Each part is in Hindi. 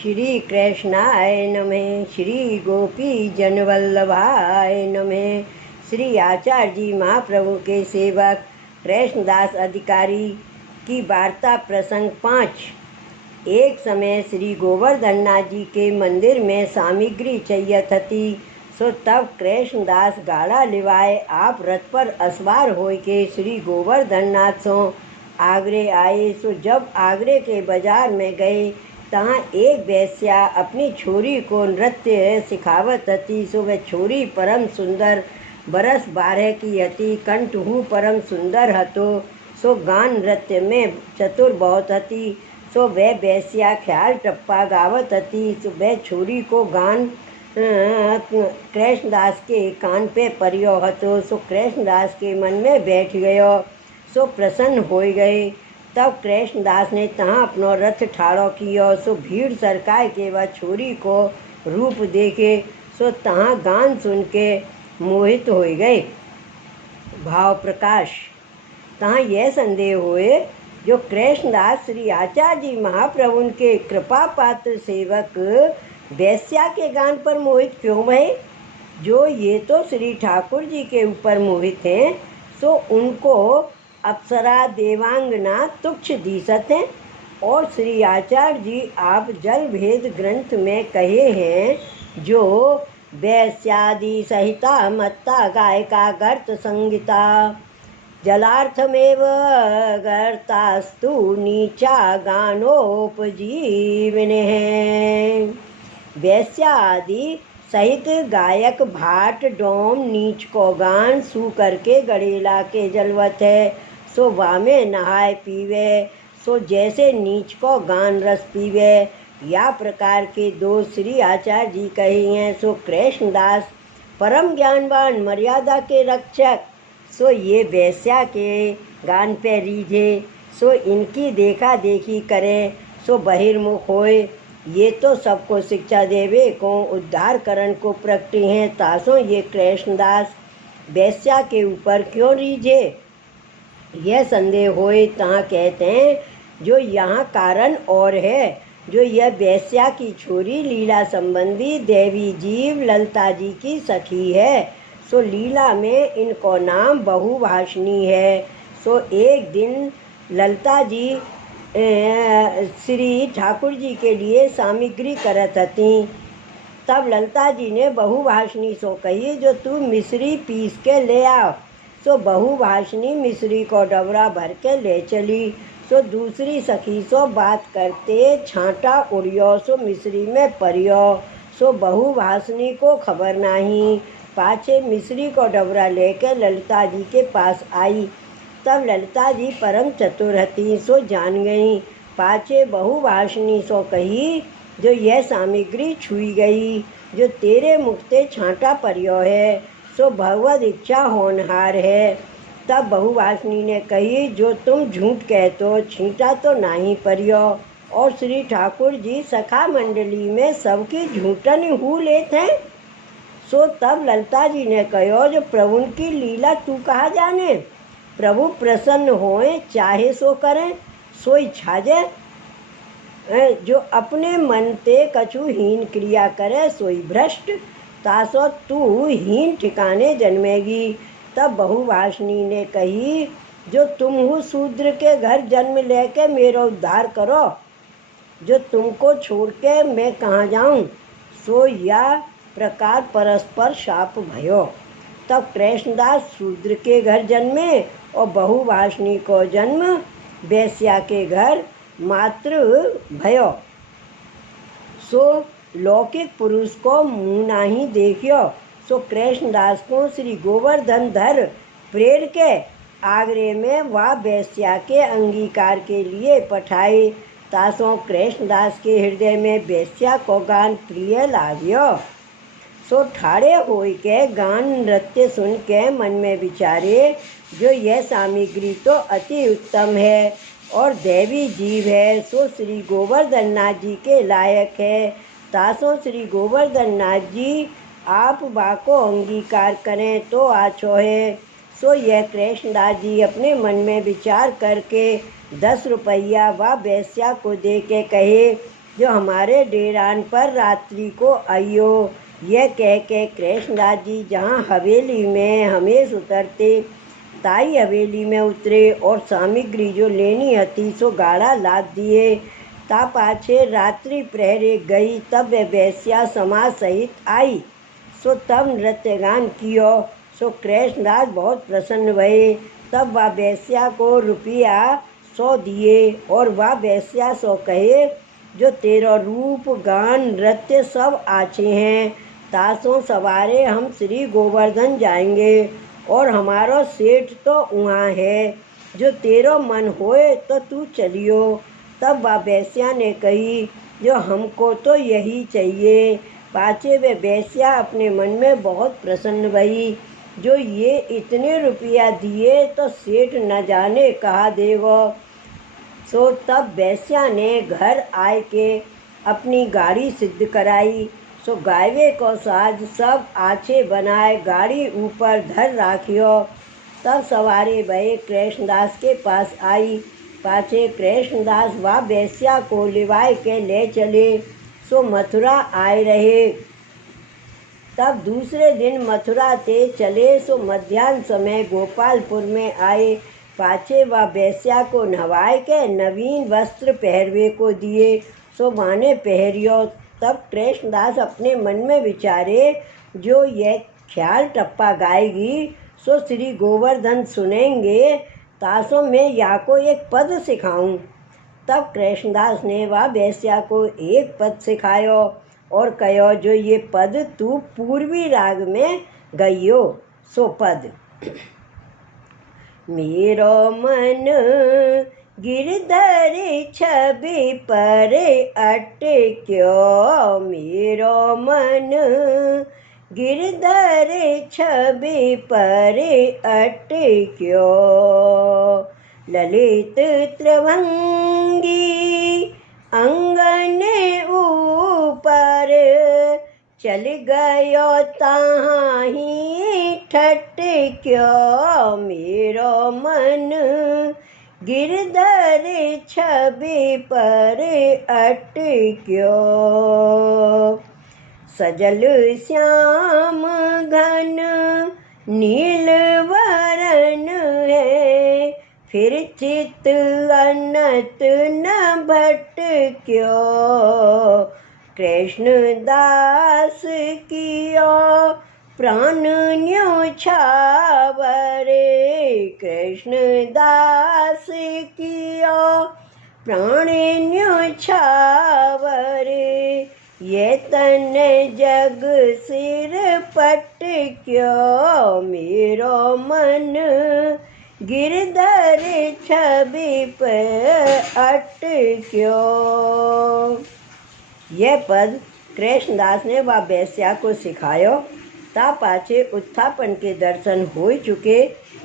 श्री कृष्णाय नमः। श्री गोपी जनवल्लभाय नमः। श्री आचार्य जी महाप्रभु के सेवक कृष्णदास अधिकारी की वार्ता प्रसंग 5। एक समय श्री गोवर्धननाथ जी के मंदिर में सामग्री चाहिए थी, सो तब कृष्णदास गाड़ा लिवाए आप रथ पर असवार हो के श्री गोवर्धननाथ सो आगरे आए। सो जब आगरे के बाजार में गए तहाँ एक वेश्या अपनी छोरी को नृत्य सिखावत थी। सो वह छोरी परम सुंदर बरस 12 की हती, कंठहू परम सुंदर हतो। सो गान नृत्य में चतुर बहुत हती। सो वह वेश्या ख्याल टप्पा गावत हती। सो वह छोरी को गान कृष्णदास के कान पे परियो हतो। सो कृष्णदास के मन में बैठ गयो। सो प्रसन्न हो गए। तब कृष्णदास ने तहाँ अपनो रथ ठाड़ो कियो। सो भीड़ सरकाय के वह छोरी को रूप देखे। सो तहाँ गान सुन के मोहित हो गए। भाव प्रकाश। तहाँ यह संदेह हुए जो कृष्णदास श्री आचार्य जी महाप्रभु के कृपा पात्र सेवक वेश्या के गान पर मोहित क्यों भये? जो ये तो श्री ठाकुर जी के ऊपर मोहित हैं, सो उनको अप्सरा देवांगना तुच्छ दिसत हैं। और श्री आचार्य जी आप जल भेद ग्रंथ में कहे हैं, जो वैश्यादि सहिता मत्ता गायका गर्त संगीता जलार्थमेव गर्तास्तु नीचा गानोपजीवने। वैश्यादि सहित गायक भाट डोम नीच को गान सू करके गड़ेला के जलवत है। सो वामे नहाय पीवे, सो जैसे नीच को गान रस पीवे। या प्रकार के दो श्री आचार्य जी कही हैं। सो कृष्णदास परम ज्ञानवान मर्यादा के रक्षक, सो ये वैश्या के गान पे रीझे। सो इनकी देखा देखी करे, सो बहिर्मुख होए। ये तो सबको शिक्षा देवे को उद्धार करण को प्रकटी हैं। तासो ये कृष्णदास वैश्या के ऊपर क्यों रीझे? यह संदेह होए। तहाँ कहते हैं जो यहाँ कारण और है, जो यह वैश्या की छोरी लीला संबंधी देवी जीव ललता जी की सखी है। सो लीला में इनको नाम बहुभाषणी है। सो एक दिन ललता जी श्री ठाकुर जी के लिए सामग्री करत हती। तब ललता जी ने बहुभाषणी सो कही, जो तू मिश्री पीस के ले आओ। सो बहुभाषणी मिश्री को डबरा भर के ले चली। सो दूसरी सखी सो बात करते छांटा उड़ियो, सो मिश्री में परियो। सो बहुभाषणी को खबर नहीं। पाछे मिश्री को डबरा लेके ललिता जी के पास आई। तब ललिता जी परम चतुर हती, सो जान गई। पाछे बहुभाषणी सो कही, जो यह सामग्री छुई गई, जो तेरे मुख ते छांटा परियो है, सो भगवद इच्छा होनहार है। तब बहुभाषणी ने कही, जो तुम झूठ कहतो, छींटा तो नहीं परियो। और श्री ठाकुर जी सखा मंडली में सबकी झूठन हु लेत हैं। सो तब ललिता जी ने कहो, जो प्रभु की लीला तू कहा जाने। प्रभु प्रसन्न होए, चाहे सो करें, सोई छाजे। जो अपने मन ते कछु हीन क्रिया करे, सोई भ्रष्ट। तासो तू हीन ठिकाने जन्मेगी। तब बहुभाषणी ने कही, जो तुम हो शूद्र के घर जन्म लेके मेरा उद्धार करो। जो तुमको छोड़ के मैं कहाँ जाऊँ। सो या प्रकार परस्पर शाप भयो। तब कृष्णदास शूद्र के घर जन्मे और बहुभाषणी को जन्म वैश्या के घर मातृ भयो। सो लौकिक पुरुष को मुँह नहीं देखियो। सो कृष्णदास को श्री गोवर्धन धर प्रेर के आगरे में वह वैश्या के अंगीकार के लिए पठाए। तासों कृष्णदास के हृदय में वैश्या को गान प्रिय लागियो। सो ठाड़े होई के गान नृत्य सुन के मन में विचारे, जो यह सामग्री तो अति उत्तम है और देवी जीव है, सो श्री गोवर्धननाथ जी के लायक है। तासों श्री गोवर्धननाथ जी आप बाको अंगीकार करें तो आछो है। सो यह कृष्णदास जी अपने मन में विचार करके 10 रुपया व वेश्या को दे के कहे, जो हमारे डेरान पर रात्रि को आइयो। यह कह के कृष्णदास जी जहाँ हवेली में हमेश उतरते ताई हवेली में उतरे और सामग्री जो लेनी हती सो गाड़ा लाद दिए। ता पाछे रात्रि प्रहरे गई तब वह वेश्या समाज सहित आई। सो तब नृत्य गान कियो। सो कृष्णदास बहुत प्रसन्न भये। तब वह वेश्या को रुपया 100 दिए और वह वेश्या सो कहे जो तेरा रूप गान नृत्य सब आछे हैं, तासों सवारे हम श्री गोवर्धन जाएंगे और हमारा सेठ तो वहाँ है, जो तेरा मन होए तो तू चलियो। तब वह वेश्या ने कही जो हमको तो यही चाहिए। पाछे वे वेश्या अपने मन में बहुत प्रसन्न भई, जो ये इतने रुपया दिए तो सेठ न जाने कहा देवो। सो तब वेश्या ने घर आए के अपनी गाड़ी सिद्ध कराई। सो गायवे को साज सब आछे बनाए गाड़ी ऊपर धर राखियो। तब सवारे भये कृष्णदास के पास आई। पाछे कृष्णदास व वेश्या को लिवाए के ले चले। सो मथुरा आए रहे। तब दूसरे दिन मथुरा ते चले। सो मध्याह्न समय गोपालपुर में आए। पाछे व वेश्या को नहवाए के नवीन वस्त्र पहरवे को दिए। सो माने पहरियो। तब कृष्णदास अपने मन में विचारे जो यह ख्याल टप्पा गाएगी सो श्री गोवर्धन सुनेंगे, तासो मैं या को एक पद सिखाऊं। तब कृष्णदास ने वह वेश्या को एक पद सिखायो और कहो जो ये पद तू पूर्वी राग में गइयो। सो पद मेरो मन गिरधर छवि पर अटक्यो, मेरो मन गिरधर छवि पर अटक्यो। ललित त्रिभंगी अंगन ऊपर चल गयो तहाँ ही ठटक्यो। मेरो मन गिरधर छवि पर अटक्यो। सजल श्याम घन नील वरण है, फिर चित अनत न भटक्यो। कृष्णदास कियो प्राण न्योछावरे, कृष्णदास कियो प्राण न्योछावरे। ये तन जग सिर पटक्यो, मेरो मन गिरधर छवि पर अटक्यो। यह पद कृष्णदास ने वह वेश्या को सिखायो। ता पाछे उत्थापन के दर्शन हो चुके।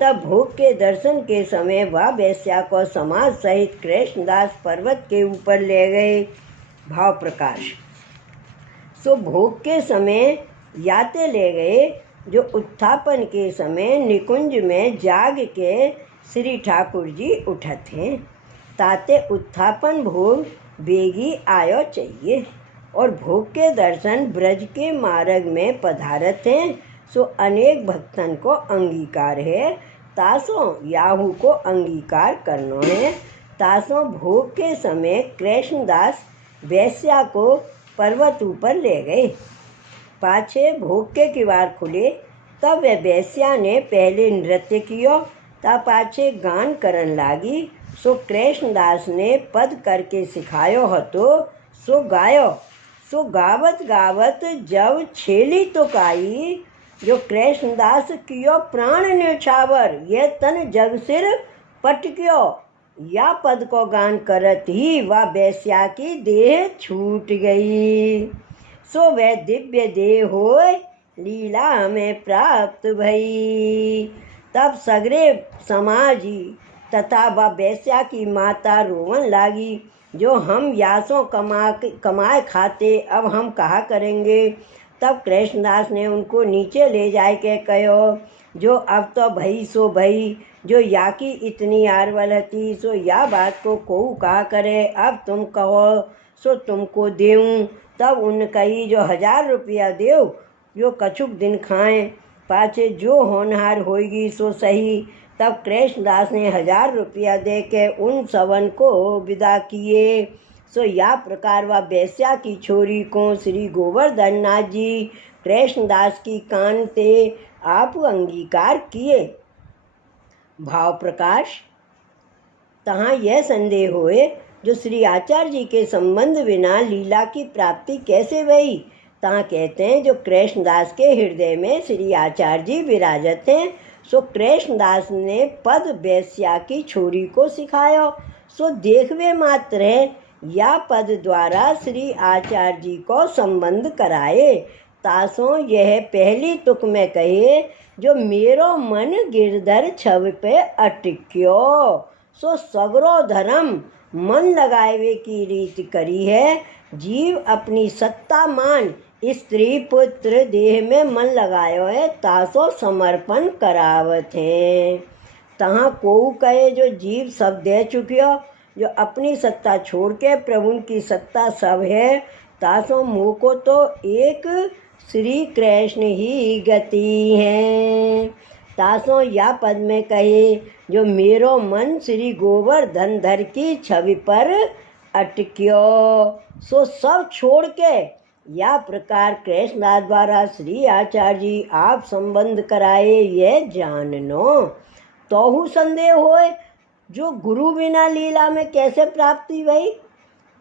तब भोग के दर्शन के समय वह वेश्या को समाज सहित कृष्णदास पर्वत के ऊपर ले गए। भाव प्रकाश। सो भोग के समय याते ले गए, जो उत्थापन के समय निकुंज में जाग के श्री ठाकुर जी उठत हैं। ताते उत्थापन भोग बेगी आयो चाहिए और भोग के दर्शन ब्रज के मार्ग में पधारत हैं। सो अनेक भक्तन को अंगीकार है, तासों याहू को अंगीकार करनो है। तासों भोग के समय कृष्णदास वेश्या को पर्वत ऊपर ले गए। पाछे भोग के किवाड़ खुले। तब वह वेश्या ने पहले नृत्य कियो, ता पाछे गान करन लागी। सो कृष्णदास ने पद करके सिखायो हतो, सो गायो। सो गावत गावत जब छेली तो काई, जो कृष्णदास कियो प्राण न्योछावर, ये तन जग सिर पटक्यो। या पद को गान करत ही वह वेश्या की देह छूट गई। सो वह दिव्य देह होय लीला में प्राप्त भई। तब सगरे समाजी तथा वह वेश्या की माता रोवन लागी, जो हम यासों कमाए खाते अब हम कहा करेंगे। तब कृष्णदास ने उनको नीचे ले जाए के कहो जो अब तो भई सो भई, जो या की इतनी आरवल हती सो या बात को कोऊ कहा करे, अब तुम कहो। सो तुमको देऊँ। तब उन कही जो 1000 रुपया देव, जो कछुक दिन खाएं, पाछे जो होनहार होगी सो सही। तब कृष्णदास ने 1000 रुपया दे के उन सवन को विदा किए। सो या प्रकार वह बेस्या की छोरी को श्री गोवर्धन नाथ जी कृष्णदास की कान ते आप अंगीकार किए। भाव प्रकाश। तहाँ यह संदेह होए जो श्री आचार्य जी के संबंध बिना लीला की प्राप्ति कैसे भई। तहाँ कहते हैं जो कृष्णदास के हृदय में श्री आचार्य जी विराजत हैं, सो कृष्णदास ने पद बेस्या की छोरी को सिखायो। सो देखवे मात्र है या पद द्वारा श्री आचार्य जी को संबंध कराए। तासों यह पहली तुक में कहे जो मेरो मन गिरधर छव पे अटक्यो। सो सगरो धर्म मन लगावे की रीति करी है। जीव अपनी सत्ता मान स्त्री पुत्र देह में मन लगायो है, तासो समर्पण करावत है। तहाँ को कहे जो जीव सब दे चुकियो, जो अपनी सत्ता छोड़ के प्रभु की सत्ता सब है, तासो मुँह को तो एक श्री कृष्ण ही गति है। तासों या पद में कहे जो मेरो मन श्री गोवर्धन धर की छवि पर अटक्यो। सो सब छोड़ के या प्रकार कृष्णदास द्वारा श्री आचार्य जी आप संबंध कराए ये जाननो। तोहु संदेह होए जो गुरु बिना लीला में कैसे प्राप्ति भई।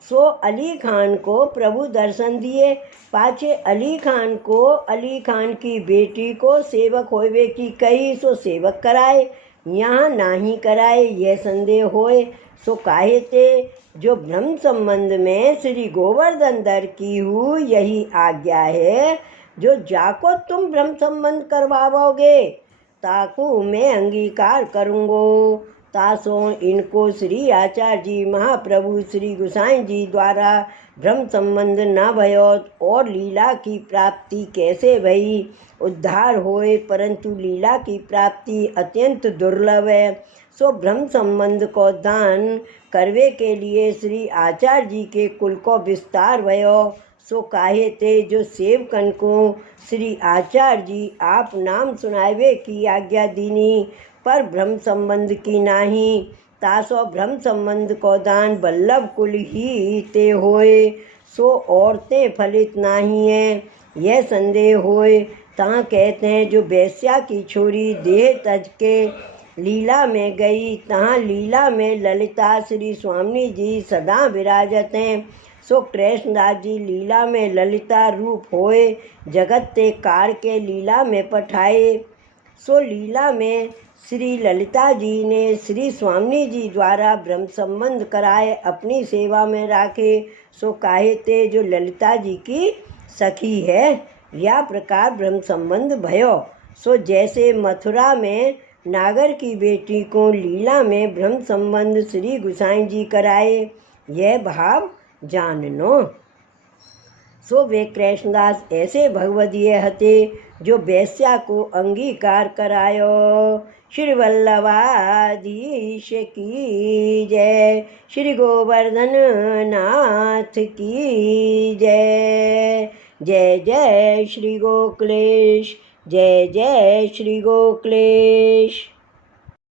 सो अली खान को प्रभु दर्शन दिए, पाछे अली खान को अली खान की बेटी को सेवक होवे की कही, सो सेवक कराए, यहाँ नाही कराए यह संदेह होए। सो काहे ते जो ब्रह्म संबंध में श्री गोवर्धन दर की हूँ यही आज्ञा है, जो जाको तुम ब्रह्म संबंध करवाओगे ताकू मैं अंगीकार करूँगो। तासों इनको श्री आचार्य जी महाप्रभु श्री गोसाई जी द्वारा ब्रह्म संबंध न भयो और लीला की प्राप्ति कैसे भई। उद्धार होए परंतु लीला की प्राप्ति अत्यंत दुर्लभ है। सो ब्रह्म संबंध को दान करवे के लिए श्री आचार्य जी के कुल को विस्तार भयो। सो काहे ते जो सेवकन को श्री आचार्य जी आप नाम सुनावे की आज्ञा दीनी, पर ब्रह्म संबंध की नाही। तासो ब्रह्म संबंध को दान बल्लभ कुल ही ते होए, सो औरतें फलित नाही है यह संदेह होए। तहाँ कहते हैं जो बेस्या की छोरी देह तज के लीला में गई, तहाँ लीला में ललिता श्री स्वामी जी सदा विराजत हैं। सो कृष्णदास जी लीला में ललिता रूप होए, जगत ते कार के लीला में पठाए। सो लीला में श्री ललिता जी ने श्री स्वामी जी द्वारा ब्रह्म संबंध कराए अपनी सेवा में राखे। सो काहे ते जो ललिता जी की सखी है या प्रकार ब्रह्म संबंध भयो। सो जैसे मथुरा में नागर की बेटी को लीला में ब्रह्म संबंध श्री गोसाई जी कराए यह भाव जाननो। सो वे कृष्णदास ऐसे भगवदीय हते जो बेस्या को अंगीकार करायो। श्री वल्लभाधीश की जय, श्री गोवर्धन नाथ की जय। जय जय श्री गोकुलेश, जय जय श्री गोकुलेश।